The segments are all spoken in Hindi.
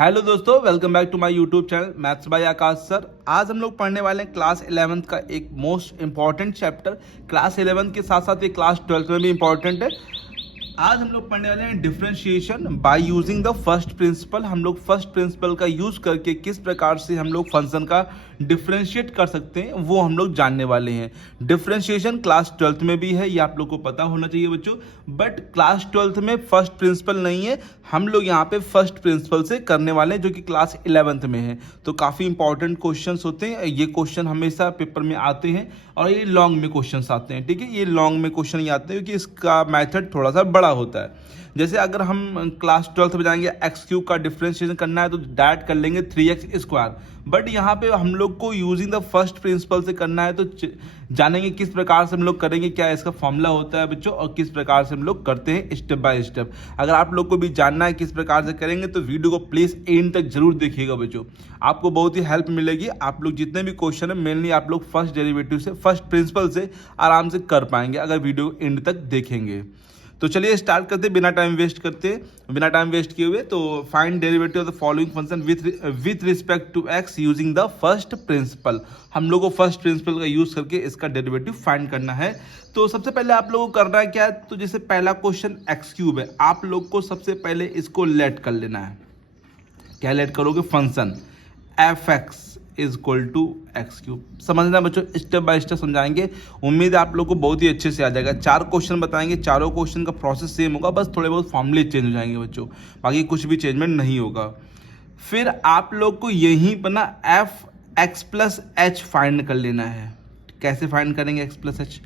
हेलो दोस्तों, welcome back to my YouTube channel maths by Akash sir. आज हम लोग पढ़ने वाले हैं क्लास 11th का एक most important chapter. Class 11th के साथ साथ ये क्लास 12th में भी इंपॉर्टेंट है। आज हम लोग पढ़ने वाले हैं differentiation by using the first principle. हम लोग फर्स्ट प्रिंसिपल का यूज करके किस प्रकार से हम लोग फंक्शन का डिफरेंशिएट कर सकते हैं वो हम लोग जानने वाले हैं। डिफरेंशिएशन क्लास 12th में भी है, ये आप लोग को पता होना चाहिए बच्चों, बट क्लास 12th में फर्स्ट प्रिंसिपल नहीं है। हम लोग यहाँ पे फर्स्ट प्रिंसिपल से करने वाले हैं जो कि क्लास 11th में है। तो काफ़ी इंपॉर्टेंट क्वेश्चंस होते हैं, ये क्वेश्चन हमेशा पेपर में आते हैं और ये लॉन्ग में क्वेश्चंस आते हैं। ठीक है, ये लॉन्ग में क्वेश्चन ये आते हैं क्योंकि इसका मेथड थोड़ा सा बड़ा होता है। जैसे अगर हम क्लास 12th में जाएंगे एक्स क्यूब का डिफरेंशिएशन करना है तो डायरेक्ट कर लेंगे 3x², बट यहाँ पे हम लोग को यूजिंग द फर्स्ट प्रिंसिपल से करना है तो जानेंगे किस प्रकार से हम लोग करेंगे, क्या इसका फॉर्मूला होता है बच्चों और किस प्रकार से हम लोग करते हैं स्टेप बाय स्टेप। अगर आप लोग को भी जानना है किस प्रकार से करेंगे तो वीडियो को प्लीज़ एंड तक जरूर देखिएगा बच्चों, आपको बहुत ही हेल्प मिलेगी। आप लोग जितने भी क्वेश्चन है मेनली आप लोग फर्स्ट डेरिवेटिव से फर्स्ट प्रिंसिपल से आराम से कर पाएंगे अगर वीडियो एंड तक देखेंगे। तो चलिए स्टार्ट करते हैं बिना टाइम वेस्ट किए हुए। तो find derivative of the following function with respect to X using the first principle. हम लोग को फर्स्ट प्रिंसिपल का यूज करके इसका डेरिवेटिव फाइंड करना है। तो सबसे पहले आप लोगों को करना है क्या है, तो जैसे पहला क्वेश्चन एक्स क्यूब है, आप लोग को सबसे पहले इसको लेट कर लेना है। क्या लेट करोगे, function F X is equal to X cube. समझना बच्चों, स्टेप बाय स्टेप समझाएंगे, उम्मीद है आप लोग को बहुत ही अच्छे से आ जाएगा। 4 क्वेश्चन बताएंगे, चारों क्वेश्चन का प्रोसेस सेम होगा, बस थोड़े बहुत फॉर्मूले चेंज हो जाएंगे बच्चों, बाकी कुछ भी चेंजमेंट नहीं होगा। फिर आप लोग को यहीं पर ना F x plus H find कर लेना है। कैसे फाइंड करेंगे एक्स प्लस एच,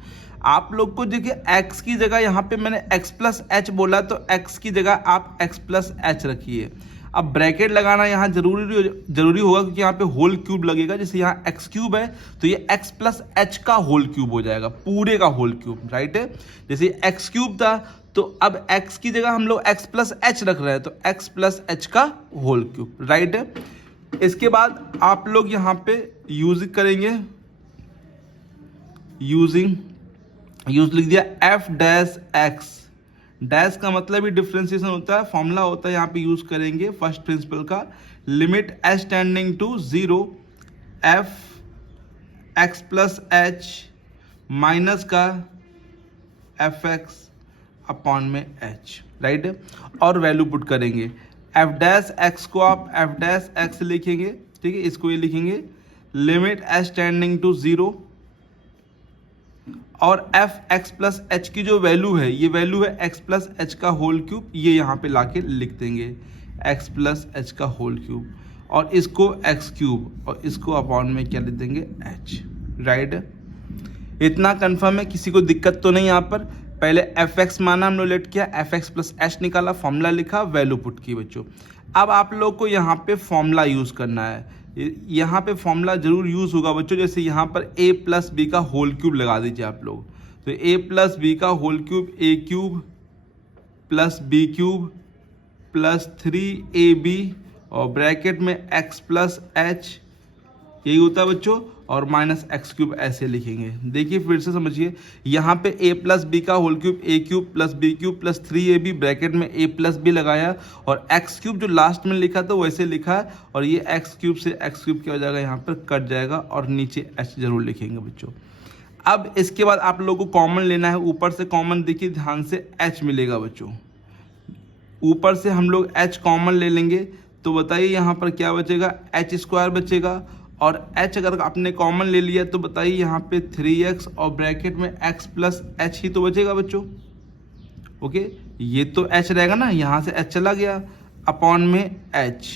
आप लोग को देखिए एक्स की जगह यहाँ पे मैंने एक्स प्लस एच बोला तो एक्स की जगह आप एक्स प्लस एच रखिए। अब ब्रैकेट लगाना यहाँ जरूरी होगा क्योंकि यहाँ पे होल क्यूब लगेगा। जैसे यहाँ एक्स क्यूब है तो ये एक्स प्लस एच का होल क्यूब हो जाएगा, पूरे का होल क्यूब, राइट है। जैसे एक्स क्यूब था तो अब एक्स की जगह हम लोग एक्स प्लस एच रख रहे हैं तो एक्स प्लस एच का होल क्यूब, राइट है। इसके बाद आप लोग यहाँ पे यूज करेंगे, यूज लिख दिया एफ डैश एक्स। डैश का मतलब ही डिफरेंशिएशन होता है, फॉर्मूला होता है, यहाँ पे यूज करेंगे फर्स्ट प्रिंसिपल का। Limit h tending to 0 f x plus h minus का एफ एक्स अपॉन में एच, राइट है। और वैल्यू पुट करेंगे, एफ डैश एक्स को आप एफ डैश एक्स लिखेंगे, ठीक है, इसको ये लिखेंगे लिमिट एच टेंडिंग टू 0 और एफ एक्स प्लस एच की जो वैल्यू है ये वैल्यू है एक्स प्लस एच का होल क्यूब, ये यहाँ पे लाके लिख देंगे एक्स प्लस एच का होल क्यूब और इसको एक्स क्यूब और इसको अपॉन में क्या लिख देंगे एच, राइट। इतना कंफर्म है, किसी को दिक्कत तो नहीं। यहाँ पर पहले एफ एक्स माना हम लोग लेट किया, एफ एक्स प्लस एच निकाला, फॉर्मूला लिखा, वैल्यू पुट की बच्चों। अब आप लोग को यहाँ पे फॉर्मूला यूज करना है, यहाँ पे फॉर्मूला जरूर यूज होगा बच्चों। जैसे यहाँ पर a प्लस बी का होल क्यूब लगा दीजिए आप लोग, तो a प्लस बी का whole cube a cube plus b cube plus 3ab और ब्रैकेट में x प्लस एच, यही होता है बच्चों, और माइनस एक्स क्यूब ऐसे लिखेंगे। देखिए फिर से समझिए, यहाँ पे a प्लस बी का whole cube a cube plus b cube plus 3ab bracket में a प्लस बी लगाया और एक्स क्यूब जो लास्ट में लिखा था वैसे लिखा है और ये एक्स क्यूब से एक्स क्यूब क्या हो जाएगा, यहाँ पर कट जाएगा और नीचे h जरूर लिखेंगे बच्चों। अब इसके बाद आप लोगों को कॉमन लेना है, ऊपर से कॉमन देखिए ध्यान से h मिलेगा बच्चों, ऊपर से हम लोग h कॉमन ले लेंगे तो बताइए यहाँ पर क्या बचेगा, h² बचेगा और h अगर आपने कॉमन ले लिया तो बताइए यहाँ पे 3x और ब्रैकेट में x प्लस एच ही तो बचेगा बच्चों। ओके, ये तो h रहेगा ना, यहाँ से h चला गया अपॉन में h।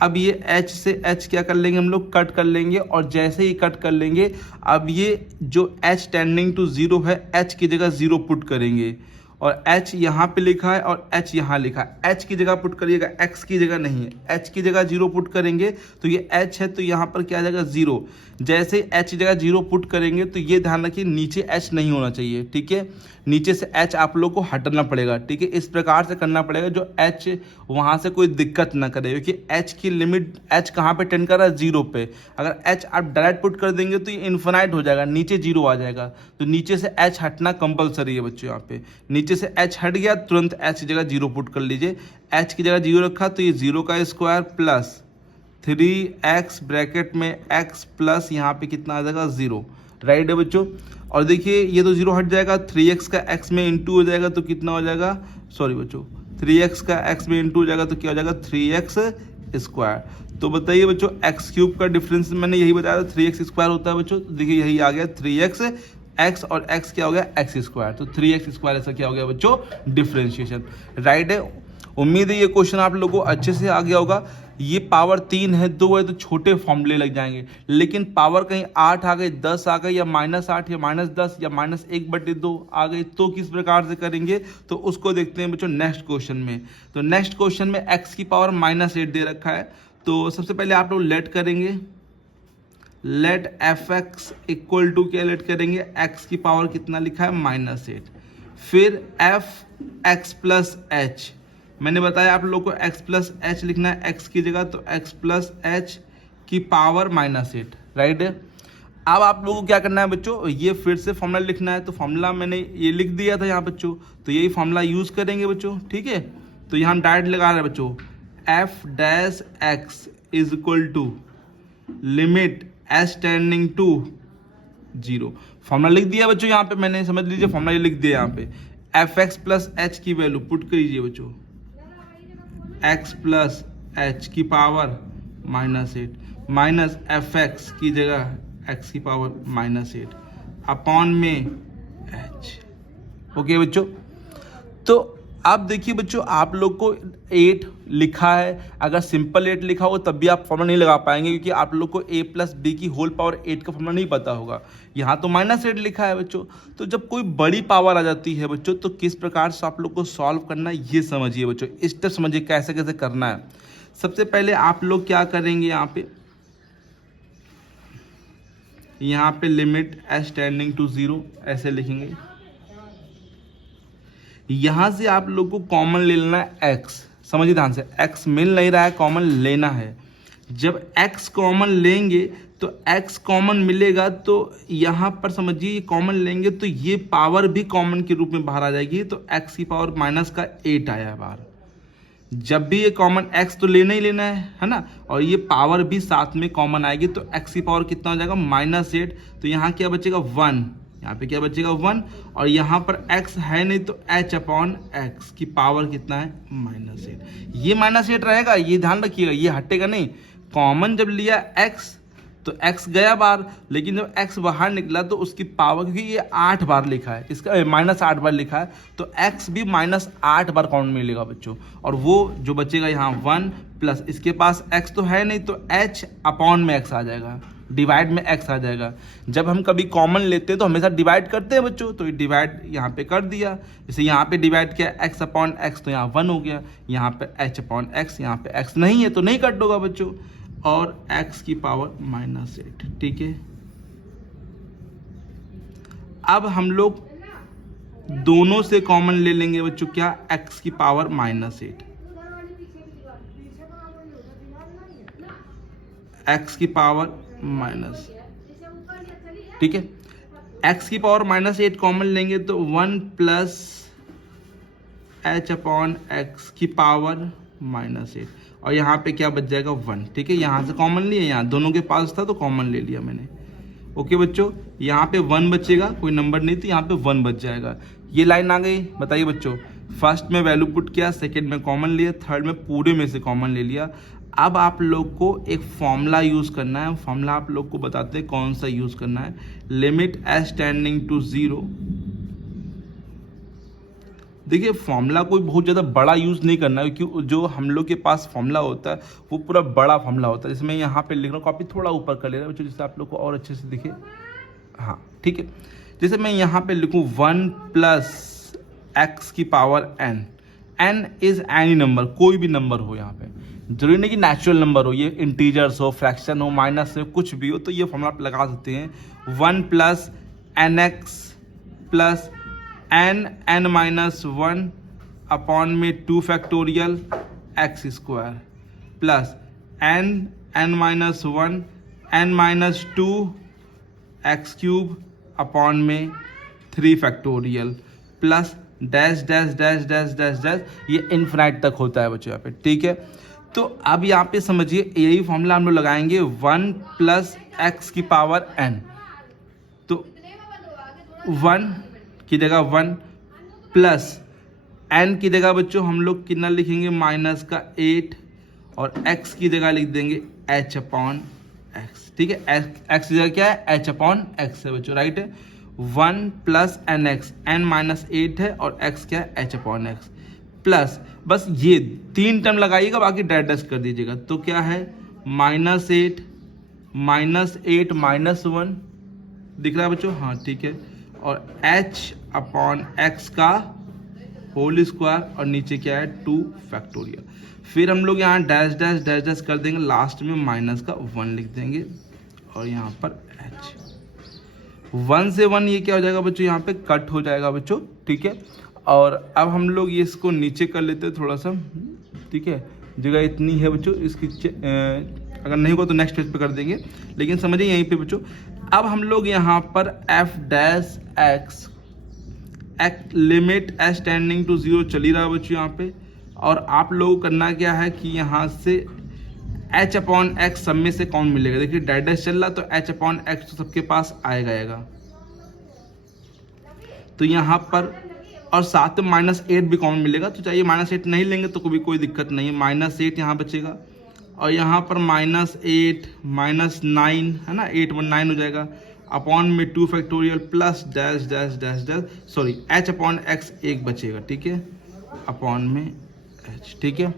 अब ये h से h क्या कर लेंगे हम लोग, कट कर लेंगे और जैसे ही कट कर लेंगे अब ये जो h टेंडिंग टू 0 है h की जगह 0 पुट करेंगे और h यहाँ पे लिखा है और h यहाँ लिखा है, h की जगह पुट करिएगा, x की जगह नहीं है, h की जगह 0 पुट करेंगे तो ये h है तो यहाँ पर क्या आ जाएगा 0। जैसे h की जगह 0 पुट करेंगे तो ये ध्यान रखिए नीचे h नहीं होना चाहिए, ठीक है, नीचे से h आप लोग को हटाना पड़ेगा, ठीक है, इस प्रकार से करना पड़ेगा जो h वहाँ से कोई दिक्कत ना करे, क्योंकि h की लिमिट h कहाँ पे टेंड कर रहा है 0 पे। अगर h आप डायरेक्ट पुट कर देंगे तो ये इन्फिनाइट हो जाएगा, नीचे 0 आ जाएगा, तो नीचे से h हटना कंपलसरी है बच्चों। यहाँ पे नीचे नीचे से h हट गया, तुरंत h की जगह 0 पुट कर लीजिए। h की जगह 0 रखा तो ये 0 का स्क्वायर प्लस 3x ब्रैकेट में x प्लस यहाँ पे कितना आ जाएगा 0, राइट है बच्चों। और देखिए ये तो 0 हट जाएगा, 3x का x में इंटू हो जाएगा तो कितना हो जाएगा, सॉरी बच्चों 3x का x में इंटू हो जाएगा तो क्या हो जाएगा 3x स्क्वायर। तो बताइए बच्चों एक्स क्यूब का डिफरेंस मैंने यही बताया था 3x स्क्वायर होता है बच्चों। तो देखिए यही आ गया 3x, x और x क्या हो गया x स्क्वायर, तो 3x स्क्वायर ऐसा क्या हो गया बच्चों डिफरेंशिएशन, राइट है। उम्मीद है ये क्वेश्चन आप लोगों को अच्छे से आ गया होगा। ये पावर 3 है 2 है तो छोटे फॉर्मूले लग जाएंगे, लेकिन पावर कहीं 8 आ गई, 10 आ गई, या -8 या -10 या -1/2 आ गई तो किस प्रकार से करेंगे, तो उसको देखते हैं बच्चों नेक्स्ट क्वेश्चन में। तो नेक्स्ट क्वेश्चन में x की पावर -8 दे रखा है। तो सबसे पहले आप लोग लेट करेंगे, लेट fx इक्वल टू क्या लेट करेंगे, x की पावर कितना लिखा है -8, फिर fx प्लस h, मैंने बताया आप लोग को x प्लस एच लिखना है x की जगह, तो x प्लस एच की पावर -8, राइट है। अब आप लोगों को क्या करना है बच्चों, ये फिर से फॉर्मूला लिखना है। तो फॉर्मूला मैंने ये लिख दिया था यहाँ बच्चों, तो यही फॉर्मूला यूज करेंगे बच्चों, ठीक है। तो यहाँ हम डायरेक्ट लगा रहे हैं बच्चों, f dash x is equal to limit s tending to 0, formula लिख दिया बच्चों यहाँ पे मैंने, समझ लीजिए फॉर्मूला ये लिख दिया यहाँ पे। fx प्लस h की वैल्यू पुट करिए बच्चों, x प्लस एच की पावर -8 माइनस fx की जगह x की पावर -8 अपॉन में h, ओके बच्चों। तो अब देखिए बच्चों आप लोग को 8 लिखा है, अगर सिंपल 8 लिखा हो तब भी आप फॉर्मूला नहीं लगा पाएंगे, क्योंकि आप लोग को a प्लस बी की होल पावर 8 का फॉर्मूला नहीं पता होगा। यहाँ तो -8 लिखा है बच्चों। तो जब कोई बड़ी पावर आ जाती है बच्चों तो किस प्रकार से आप लोग को सॉल्व करना है ये समझिए बच्चों, स्टेप समझिए कैसे कैसे करना है। सबसे पहले आप लोग क्या करेंगे, यहाँ पे लिमिट s टेंडिंग टू 0 ऐसे लिखेंगे। यहां से आप लोग को कॉमन ले लेना है x, समझिए ध्यान से, x मिल नहीं रहा है, कॉमन लेना है। जब x कॉमन लेंगे तो x कॉमन मिलेगा तो यहाँ पर समझिए ये कॉमन लेंगे तो ये पावर भी कॉमन के रूप में बाहर आ जाएगी, तो x की पावर -8 आया बाहर। जब भी ये कॉमन x तो लेना ही लेना है ना, और ये पावर भी साथ में कॉमन आएगी तो x की पावर कितना हो जाएगा -8, तो यहाँ क्या बचेगा 1, यहाँ पे क्या बचेगा 1, और यहाँ पर x है नहीं तो h अपॉन x की पावर कितना है -8। ये -8 रहेगा, ये ध्यान रखिएगा, ये हटेगा नहीं। कॉमन जब लिया x तो x गया बाहर, लेकिन जब x बाहर निकला तो उसकी पावर, क्योंकि ये 8 बार लिखा है, इसका -8 बार लिखा है, तो x भी -8 बार कॉमन मिलेगा बच्चों। और वो जो बचेगा यहाँ 1 प्लस, इसके पास x तो है नहीं तो h अपॉन में x आ जाएगा, डिवाइड में x आ जाएगा। जब हम कभी कॉमन लेते हैं तो हमेशा डिवाइड करते हैं बच्चों, तो ये डिवाइड यहाँ पे कर दिया, जैसे यहाँ पे डिवाइड किया x अपॉन x तो यहाँ 1 हो गया, यहाँ पे h अपॉन x, यहाँ पे x नहीं है तो नहीं कट होगा बच्चों, और x की पावर -8, ठीक है। अब हम लोग दोनों से कॉमन ले लेंगे बच्चों, क्या, x की पावर -8, x की पावर ठीक है, x की पावर -8 कॉमन लेंगे तो 1 प्लस h अपॉन x की पावर -8, और यहाँ पे क्या बच जाएगा 1, ठीक है। यहाँ से कॉमन लिया, यहाँ दोनों के पास था तो कॉमन ले लिया मैंने, ओके बच्चों। यहाँ पे 1 बचेगा, कोई नंबर नहीं तो यहाँ पे 1 बच जाएगा। ये लाइन आ गई, बताइए बच्चों, फर्स्ट में वैल्यू पुट किया, सेकंड में कॉमन लिया, थर्ड में पूरे में से कॉमन ले लिया। अब आप लोग को एक फॉर्मूला यूज़ करना है, फॉर्मूला आप लोग को बताते हैं कौन सा यूज़ करना है। लिमिट s टेंडिंग टू 0, देखिए फॉर्मूला कोई बहुत ज़्यादा बड़ा यूज़ नहीं करना है, क्योंकि जो हम लोग के पास फॉर्मूला होता है वो पूरा बड़ा फॉर्मूला होता है। जिसमें यहाँ पे लिख रहा हूँ, कॉपी थोड़ा ऊपर कर ले रहा हूँ बच्चों, जिससे आप लोग को और अच्छे से दिखे, हाँ ठीक है। जैसे मैं यहाँ पे लिखूँ 1 प्लस x की power n, n is any number, कोई भी नंबर हो, यहाँ पे जरूरी नहीं कि नेचुरल नंबर हो, ये इंटीजर्स हो, फ्रैक्शन हो, माइनस हो, कुछ भी हो, तो ये फॉर्मूला आप लगा सकते हैं। 1 plus nx plus n minus 1 upon में 2 factorial x square plus n minus 1 n minus 2 x cube upon में 3 factorial plus dash dash dash dash dash dash, ये इन्फिनाइट तक होता है बच्चों यहाँ पे, ठीक है। तो अब यहाँ पे समझिए यही फॉर्मूला हम लोग लगाएंगे 1 प्लस एक्स की पावर n। तो 1 की जगह 1 प्लस n की जगह बच्चों हम लोग कितना लिखेंगे, माइनस का 8, और x की जगह लिख देंगे h अपॉन x, ठीक है। x की जगह क्या है, h अपॉन x है बच्चों, राइट है। 1 plus n x, n minus 8 है और x क्या है, h अपॉन एक्स, प्लस बस ये 3 टर्म लगाइएगा, बाकी डैश कर दीजिएगा। तो क्या है, -8 -8 -1 दिख रहा है बच्चों, हाँ ठीक है, और h अपॉन एक्स का होल स्क्वायर, और नीचे क्या है 2 फैक्टोरियल। फिर हम लोग यहाँ डैश डैश डैश डैश कर देंगे, लास्ट में माइनस का 1 लिख देंगे, और यहाँ पर h 1 से 1 ये क्या हो जाएगा बच्चों, यहाँ पे कट हो जाएगा बच्चों, ठीक है। और अब हम लोग ये इसको नीचे कर लेते हैं थोड़ा सा, ठीक है, जगह इतनी है बच्चों इसकी, अगर नहीं होगा तो नेक्स्ट पेज पे कर देंगे, लेकिन समझिए यहीं पे बच्चों। अब हम लोग यहाँ पर f dash x limit h tending to 0 चली रहा है बच्चों यहाँ पे, और आप लोगों को करना क्या है कि यहाँ से h अपॉन एक्स सब में से कौन मिलेगा, देखिए डैश चल रहा, तो h अपॉन एक्स तो सबके पास आएगा, तो यहाँ पर, और साथ में -8 भी कॉमन मिलेगा, तो चाहिए -8 नहीं लेंगे तो कोई दिक्कत नहीं है, -8 यहाँ बचेगा, और यहाँ पर -8 -9 है ना, 8 1 9 हो जाएगा, अपॉन में 2 factorial plus dash dash dash dash, sorry h upon x 1 बचेगा, ठीक है, अपॉन में h, ठीक है।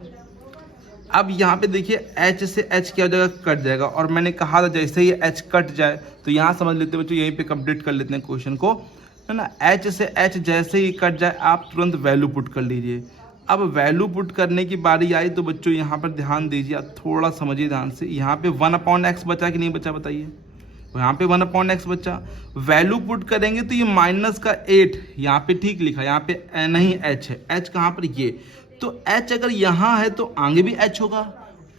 अब यहाँ पे देखिए h से h क्या हो जाएगा, कट जाएगा, और मैंने कहा था जैसे ही h कट जाए तो यहाँ समझ लेते हैं बच्चों, यहीं पे कंप्लीट कर लेते हैं क्वेश्चन को, है ना। h से h जैसे ही कट जाए आप तुरंत वैल्यू पुट कर लीजिए। अब वैल्यू पुट करने की बारी आई तो बच्चों यहाँ पर ध्यान दीजिए, आप थोड़ा समझिए ध्यान से, यहाँ पे 1 अपॉन एक्स बचा कि नहीं बचा बताइए, यहाँ पे 1 अपॉन एक्स बचा, वैल्यू पुट करेंगे तो ये -8 यहाँ पे ठीक लिखा, यहाँ पे नहीं h है, h कहाँ पर, ये तो h अगर यहाँ है तो आगे भी h होगा,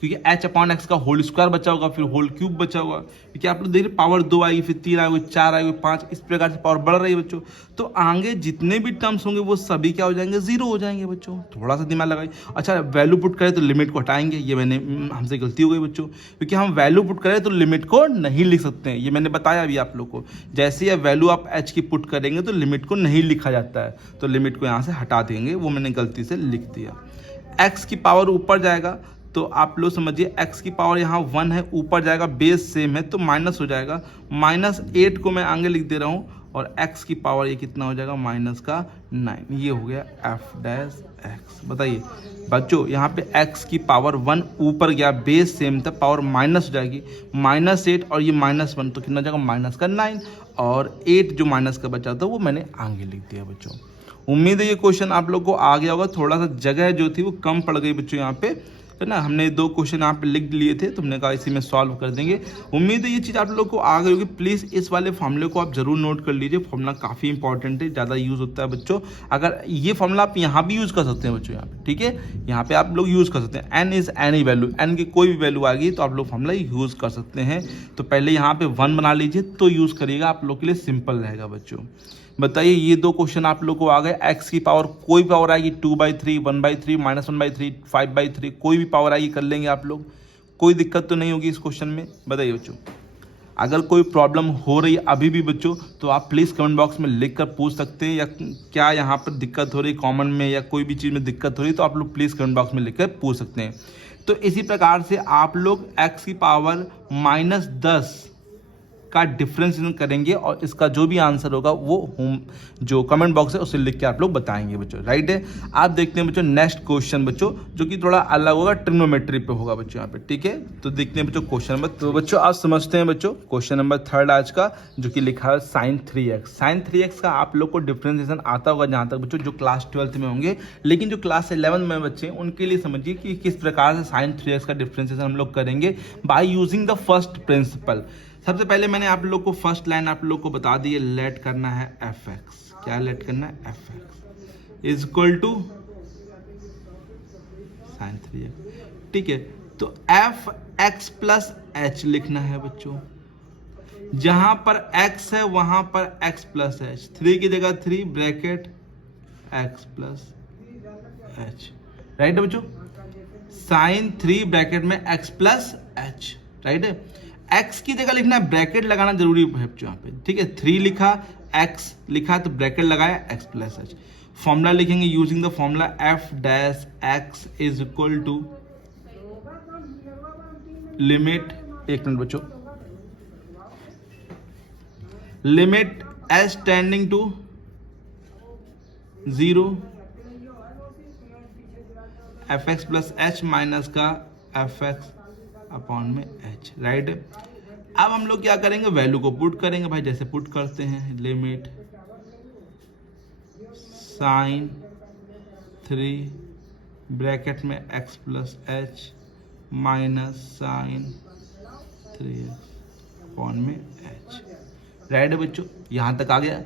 क्योंकि h अपॉन एक्स का होल स्क्वायर बचा होगा, फिर होल क्यूब बचा होगा, क्योंकि आप लोग देख रहे पावर 2 आएगी, फिर 3 आएगी, 4 आएगी, 5, इस प्रकार से पावर बढ़ रही है बच्चों। तो आगे जितने भी टर्म्स होंगे वो सभी क्या हो जाएंगे, 0 हो जाएंगे बच्चों, थोड़ा सा दिमाग लगाइए। अच्छा वैल्यू पुट करें तो लिमिट को हटाएंगे, ये मैंने हमसे गलती हो गई बच्चों, क्योंकि हम वैल्यू पुट करें तो लिमिट को नहीं लिख सकते हैं, ये मैंने बताया अभी आप लोग को। जैसे ही वैल्यू आप h की पुट करेंगे तो लिमिट को नहीं लिखा जाता है, तो लिमिट को यहाँ से हटा देंगे, वो मैंने गलती से लिख दिया। x की पावर ऊपर जाएगा तो आप लोग समझिए x की पावर यहाँ 1 है, ऊपर जाएगा, बेस सेम है तो माइनस हो जाएगा, -8 को मैं आगे लिख दे रहा हूँ, और x की पावर ये कितना हो जाएगा, -9, ये हो गया f डैश x। बताइए बच्चों यहाँ पे x की पावर 1 ऊपर गया, बेस सेम था, पावर माइनस हो जाएगी, -8 और ये -1 तो कितना जाएगा, -9, और 8 जो माइनस का बचा था वो मैंने आगे लिख दिया बच्चों। उम्मीद है ये क्वेश्चन आप लोग को आ गया होगा, थोड़ा सा जगह जो थी वो कम पड़ गई बच्चों यहाँ पे, है ना। हमने 2 क्वेश्चन यहाँ पे लिख लिए थे तो हमने कहा इसी में सॉल्व कर देंगे। उम्मीद है ये चीज़ आप लोग को आ गई होगी। प्लीज़ इस वाले फॉर्मूले को आप जरूर नोट कर लीजिए, फॉर्मूला काफ़ी इंपॉर्टेंट है, ज़्यादा यूज़ होता है बच्चों। अगर ये फॉर्मूला आप यहाँ भी यूज़ कर सकते हैं बच्चों, यहाँ पे ठीक है, यहाँ पे आप लोग यूज़ कर सकते हैं। N is any value, n की कोई भी वैल्यू आ गई तो आप लोग फॉर्मूला यूज़ कर सकते हैं। तो पहले यहाँ पे 1 बना लीजिए तो यूज़ करिएगा, आप लोग के लिए सिंपल रहेगा बच्चों। बताइए ये 2 क्वेश्चन आप लोग को आ गए। एक्स की पावर कोई पावर आएगी 2/3, 1/3, -1/3, 5/3, कोई भी पावर आएगी कर लेंगे आप लोग, कोई दिक्कत तो नहीं होगी इस क्वेश्चन में। बताइए बच्चों अगर कोई प्रॉब्लम हो रही है अभी भी बच्चों तो आप प्लीज़ कमेंट बॉक्स में लिख कर पूछ सकते हैं, या क्या यहाँ पर दिक्कत हो रही कॉमन में या कोई भी चीज़ में दिक्कत हो रही तो आप लोग प्लीज़ कमेंट बॉक्स में लिख कर पूछ सकते हैं। तो इसी प्रकार से आप लोग एक्स की पावर -10 का डिफरेंशिएशन करेंगे और इसका जो भी आंसर होगा वो होम जो कमेंट बॉक्स है उसे लिख के आप लोग बताएंगे बच्चों, राइट है। आप देखते हैं बच्चों नेक्स्ट क्वेश्चन बच्चों, जो कि थोड़ा अलग होगा, ट्रिग्नोमेट्री पे होगा बच्चों यहाँ पे, ठीक है। तो देखते हैं बच्चों क्वेश्चन नंबर, तो बच्चों आप समझते हैं बच्चों क्वेश्चन नंबर 3 आज का, जो कि लिखा है sin 3x। sin 3x का आप लोग को डिफरेंशिएशन आता होगा जहाँ तक बच्चों जो क्लास 12th में होंगे, लेकिन जो क्लास 11 में बच्चे हैं उनके लिए समझिए कि किस प्रकार से sin 3x का डिफरेंशिएशन हम लोग करेंगे by using the first principal. सबसे पहले मैंने आप लोग को फर्स्ट लाइन आप लोग को बता दी है, लेट करना है fx, क्या लेट करना है, fx is equal to sin 3x, ठीक है। तो fx प्लस h लिखना है बच्चों, जहां पर x है वहां पर x प्लस h, 3 की जगह 3 bracket x plus H, right है बच्चों। साइन 3 ब्रैकेट में एक्स प्लस एच, राइट है। एक्स की जगह लिखना है, ब्रैकेट लगाना जरूरी है बच्चों यहाँ पे, ठीक है। 3 लिखा, एक्स लिखा तो ब्रैकेट लगाया, एक्स प्लस एच। फॉर्मूला लिखेंगे using the formula f dash x is equal to limit, एक मिनट बच्चों, limit h tending to 0 f x plus h minus का एफ एक्स अपॉन में एच, राइट। अब हम लोग क्या करेंगे, वैल्यू को पुट करेंगे भाई, जैसे पुट करते हैं, लिमिट साइन 3 ब्रैकेट में x plus h minus sine 3x upon में एच, राइट है बच्चों। यहां तक आ गया।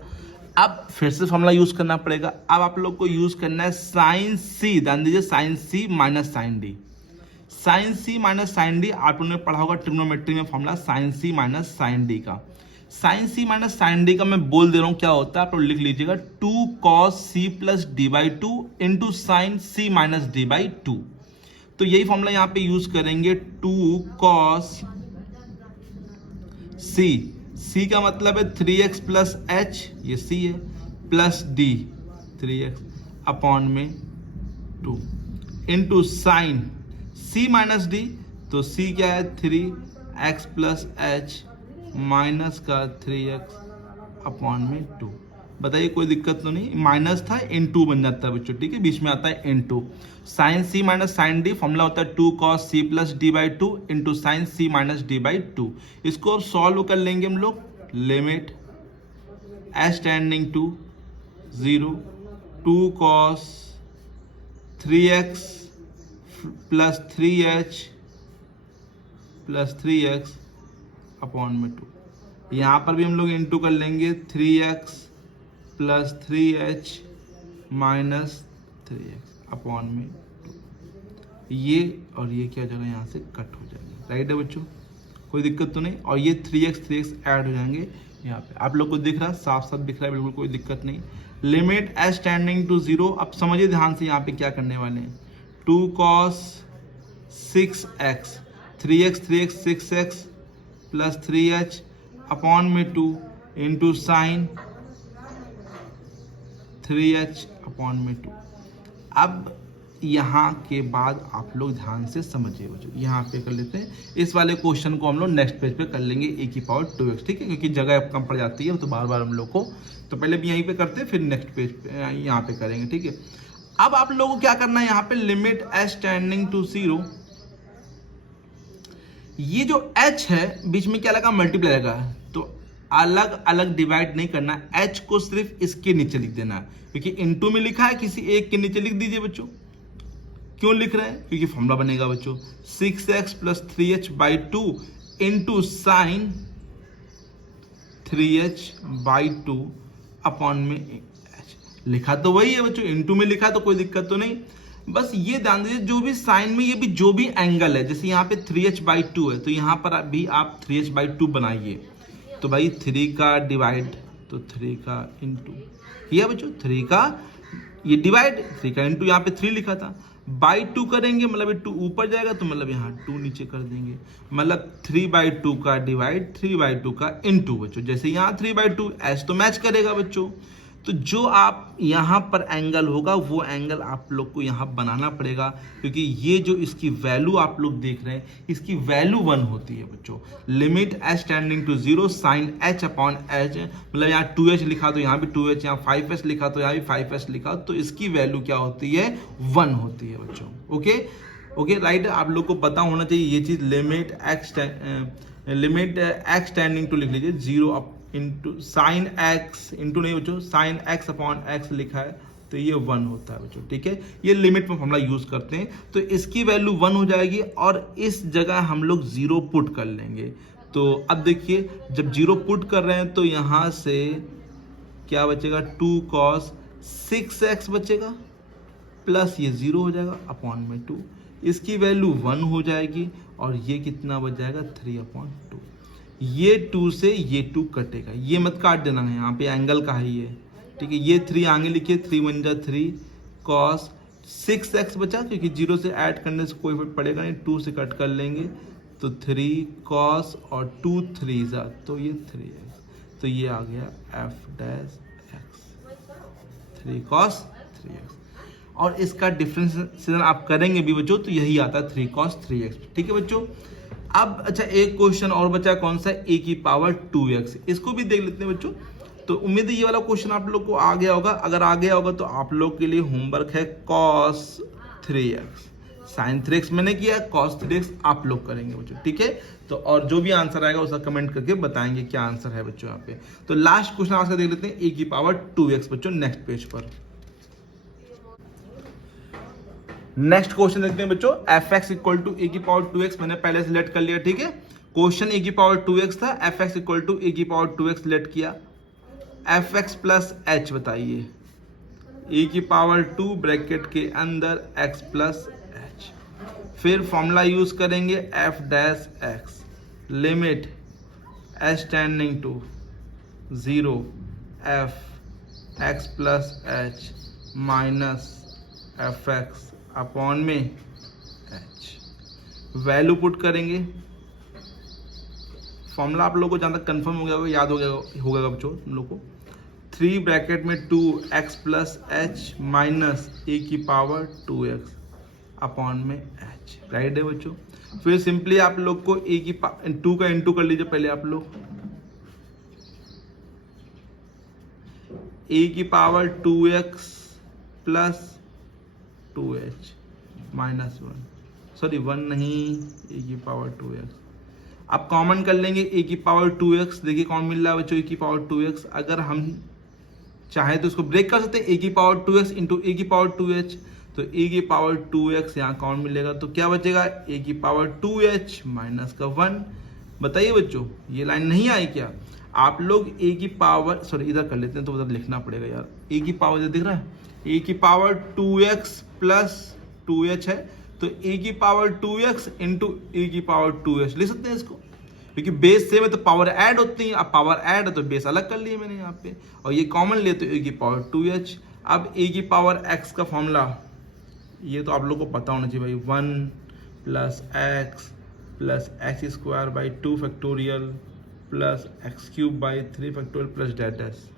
अब फिर से फॉर्मूला यूज करना पड़ेगा। अब आप लोग को यूज करना है साइन सी, ध्यान दीजिए, sign c minus sine D. Sign c minus sine D आप लोगों ने पढ़ा होगा ट्रिग्नोमेट्री में, formula sine c minus sine D का। Sign c minus sine D का मैं बोल दे रहा हूं क्या होता है, आप लोग लिख लीजिएगा 2 cos c plus d by 2 into sine c minus d by 2। तो यही फॉर्मूला यहां पे यूज करेंगे, 2 cos c का मतलब है 3x प्लस एच, ये c है, प्लस डी 3x अपॉन में 2 into sign c minus D, तो c क्या है 3x प्लस एच माइनस का 3x अपॉन में 2। बताइए कोई दिक्कत तो नहीं, माइनस था इनटू बन जाता है बच्चों, ठीक है, बीच में आता है into. Sine c minus sine d formula होता है 2 cos c plus d by 2 into sine c minus d by 2। इसको अब सॉल्व कर लेंगे हम लोग, limit h tending to 0 2 cos 3x plus 3h plus 3x upon में 2। यहाँ पर भी हम लोग इंटू कर लेंगे 3x plus 3h minus 3x upon में 2। ये और ये क्या हो जाएगा, यहाँ से कट हो जाएगा, राइट है बच्चों, कोई दिक्कत तो नहीं। और ये 3x ऐड हो जाएंगे यहाँ पे, आप लोग को दिख रहा है, साफ साफ दिख रहा है, बिल्कुल कोई दिक्कत नहीं। Limit h tending to 0। अब समझिए ध्यान से यहाँ पे क्या करने वाले हैं, 2 cos 6x 3x 6x plus 3h upon में 2 इंटू साइन 3h अपॉन में 2। अब यहाँ के बाद आप लोग ध्यान से समझिए बच्चों, यहाँ पे कर लेते हैं, इस वाले क्वेश्चन को हम लोग नेक्स्ट पेज पे कर लेंगे e की पावर 2x, ठीक है, क्योंकि जगह कम पड़ जाती है तो बार बार हम लोग को, तो पहले भी यहीं पे करते हैं फिर नेक्स्ट पेज पे यहाँ पे करेंगे, ठीक है। अब आप लोगों को क्या करना है, यहाँ पे लिमिट h टेंडिंग टू 0, ये जो h है बीच में क्या लगा, मल्टीप्लाई लगा, तो अलग अलग डिवाइड नहीं करना, h को सिर्फ इसके नीचे लिख देना है, क्योंकि इनटू में लिखा है, किसी एक के नीचे लिख दीजिए बच्चों। क्यों लिख रहे हैं, क्योंकि फॉर्मूला बनेगा बच्चों 6x plus 3h by 2 into sign 3h by 2 upon में h। लिखा तो वही है बच्चों, इनटू में लिखा तो कोई दिक्कत तो नहीं। बस ये ध्यान दीजिए, जो भी साइन में ये भी जो भी एंगल है, जैसे यहाँ पे 3h बाई 2 है, तो यहाँ पर भी आप 3h बाई 2 बनाइए, तो भाई 3 का डिवाइड, तो 3 का इंटू, ये बच्चों 3 का ये डिवाइड, 3 का इंटू, यहाँ पे 3 लिखा था, बाई 2 करेंगे मतलब ये 2 ऊपर जाएगा, तो मतलब यहाँ 2 नीचे कर देंगे, मतलब 3 बाई 2 का डिवाइड 3 बाई 2 का इंटू बच्चों, जैसे यहाँ 3 बाई 2 एच तो मैच करेगा बच्चों। तो जो आप यहाँ पर एंगल होगा वो एंगल आप लोग को यहाँ बनाना पड़ेगा, क्योंकि ये जो इसकी वैल्यू आप लोग देख रहे हैं, इसकी वैल्यू 1 होती है बच्चों। Limit h tending to 0 sine h upon h, मतलब यहाँ 2h लिखा तो यहाँ भी 2h, यहाँ 5h लिखा तो यहाँ भी 5h लिखा, तो इसकी वैल्यू क्या होती है, 1 होती है बच्चों। ओके राइट, आप लोग को पता होना चाहिए ये चीज़। लिमिट x टेंडिंग टू लिख लीजिए 0 इंटू साइन एक्स, इंटू नहीं बच्चों, साइन एक्स अपॉन एक्स लिखा है, तो ये 1 होता है बच्चों, ठीक है। ये लिमिट में फॉर्मूला यूज करते हैं, तो इसकी वैल्यू 1 हो जाएगी और इस जगह हम लोग 0 पुट कर लेंगे। तो अब देखिए, जब 0 पुट कर रहे हैं तो यहाँ से क्या बचेगा, 2 cos 6x बचेगा, प्लस ये 0 हो जाएगा अपॉन में 2, इसकी वैल्यू 1 हो जाएगी, और ये कितना बच जाएगा, 3/2। ये 2 से ये 2 कटेगा, ये मत काट देना है, यहाँ पे एंगल का है ये, ठीक है, ये 3 आगे लिखिए, 3 1 जा 3 कॉस 6x बचा, क्योंकि 0 से ऐड करने से कोई फर्क पड़ेगा नहीं, 2 से कट कर लेंगे तो 3 कॉस और 2 3 जा, तो ये 3x, तो ये आ गया f dash x, 3 cos 3x। और इसका डिफरेंशिएशन आप करेंगे भी बच्चों तो यही आता है 3 cos 3x। ठीक है बच्चों, अब अच्छा एक क्वेश्चन और बचा, कौन सा, a की पावर 2x, इसको भी देख लेते हैं बच्चों। तो उम्मीद है ये वाला क्वेश्चन आप लोग को आ गया होगा, अगर आ गया होगा तो आप लोग के लिए होमवर्क है cos 3x, sin 3x मैंने किया, cos 3x आप लोग करेंगे बच्चों। ठीक है, तो और जो भी आंसर आएगा उसका कमेंट करके बताएंगे क्या आंसर है बच्चों यहाँ पे। तो लास्ट क्वेश्चन आज का देख लेते हैं, a की पावर 2x बच्चों, नेक्स्ट पेज पर। नेक्स्ट क्वेश्चन देखते हैं बच्चों, fx इक्वल टू a की पावर 2x, मैंने पहले सिलेक्ट कर लिया। ठीक है, क्वेश्चन a की पावर 2x था, fx इक्वल टू a की पावर 2x सिलेक्ट किया, fx प्लस h बताइए, a की पावर 2 ब्रैकेट के अंदर x प्लस h, फिर फॉर्मूला यूज करेंगे f dash x, limit h tending to 0 f x plus h minus fx upon में h, वैल्यू पुट करेंगे। फॉर्मूला आप लोगों को जहाँ तक कन्फर्म हो गया होगा, याद हो गया होगा बच्चों हम लोग को, 3 ब्रैकेट में 2x plus h minus a की पावर 2x अपॉन में h, राइट है बच्चों। फिर सिंपली आप लोग को a की 2 का इंटू कर लीजिए पहले आप लोग, a की power 2x plus 2h minus 1, sorry 1 नहीं, a की पावर 2x। अब कॉमन कर लेंगे a की पावर 2x, देखिए कौन मिल रहा है बच्चों, a की पावर 2x। अगर हम चाहे तो इसको ब्रेक कर सकते हैं, a की पावर 2x इंटू a की पावर 2h, तो a की पावर 2x यहाँ कौन मिलेगा, तो क्या बचेगा, a की पावर 2h माइनस का 1। बताइए बच्चों, ये लाइन नहीं आई क्या? आप लोग a की पावर, सॉरी इधर कर लेते हैं तो उधर लिखना पड़ेगा यार, a की पावर इधर दिख रहा है, a की पावर 2x प्लस 2h है, तो a की पावर 2x इंटू a की पावर 2h लिख सकते हैं इसको, क्योंकि बेस सेम है तो पावर ऐड होती है। अब पावर ऐड है तो बेस अलग कर लिए मैंने यहाँ पे, और ये कॉमन लिए तो a की पावर 2h। अब a की पावर x का फॉर्मूला ये तो आप लोग को पता होना चाहिए भाई, 1 plus x square by 2 factorial plus x cube by 3 factorial plus डेट एस,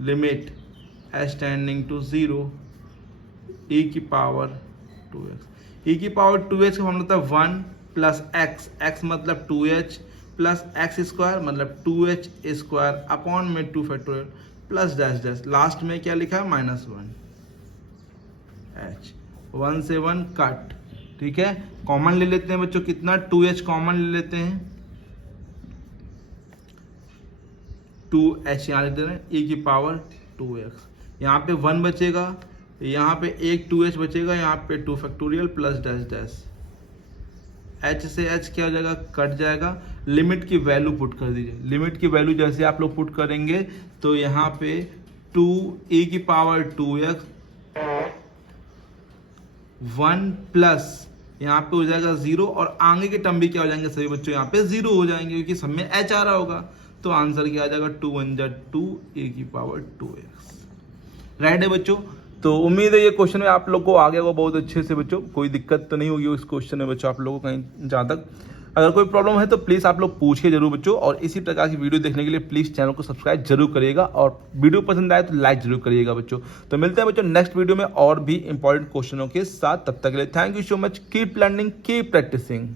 limit h tending to 0 a की पावर 2x, a की पावर 2h का फॉर्मूला था 1 प्लस x मतलब 2h प्लस एक्स स्क्वायर मतलब 2h स्क्वायर अपॉन में 2 factorial plus dash dash, last में क्या लिखा है माइनस 1h, 1 से 1 कट। ठीक है, कॉमन ले लेते हैं बच्चों, कितना 2h कॉमन ले लेते हैं, 2h यहाँ लिख दे रहे हैं, a की पावर 2x, यहाँ पे 1 बचेगा, यहाँ पे एक 2h बचेगा, यहाँ पे 2 factorial plus dash dash, h से h क्या हो जाएगा, कट जाएगा। लिमिट की वैल्यू पुट कर दीजिए, लिमिट की वैल्यू जैसे आप लोग पुट करेंगे तो यहाँ पे 2a की पावर 2x 1 प्लस यहाँ पे हो जाएगा 0, और आगे के टर्म भी क्या हो जाएंगे सभी बच्चों, यहाँ पे 0 हो जाएंगे, क्योंकि सब में h आ रहा होगा, तो आंसर क्या आ जाएगा 2 1 जा 2 a की पावर 2x, राइट है बच्चों। तो उम्मीद है ये क्वेश्चन में आप लोग को आ गया होगा बहुत अच्छे से बच्चों, कोई दिक्कत तो नहीं होगी इस क्वेश्चन में बच्चों आप लोगों को कहीं जहाँ तक। अगर कोई प्रॉब्लम है तो प्लीज़ आप लोग पूछिए जरूर बच्चों, और इसी प्रकार की वीडियो देखने के लिए प्लीज़ चैनल को सब्सक्राइब जरूर करिएगा, और वीडियो पसंद आए तो लाइक जरूर करिएगा बच्चों। तो मिलते हैं बच्चों नेक्स्ट वीडियो में और भी इंपॉर्टेंट क्वेश्चनों के साथ, तब तक के लिए thank you so much, keep learning keep practising.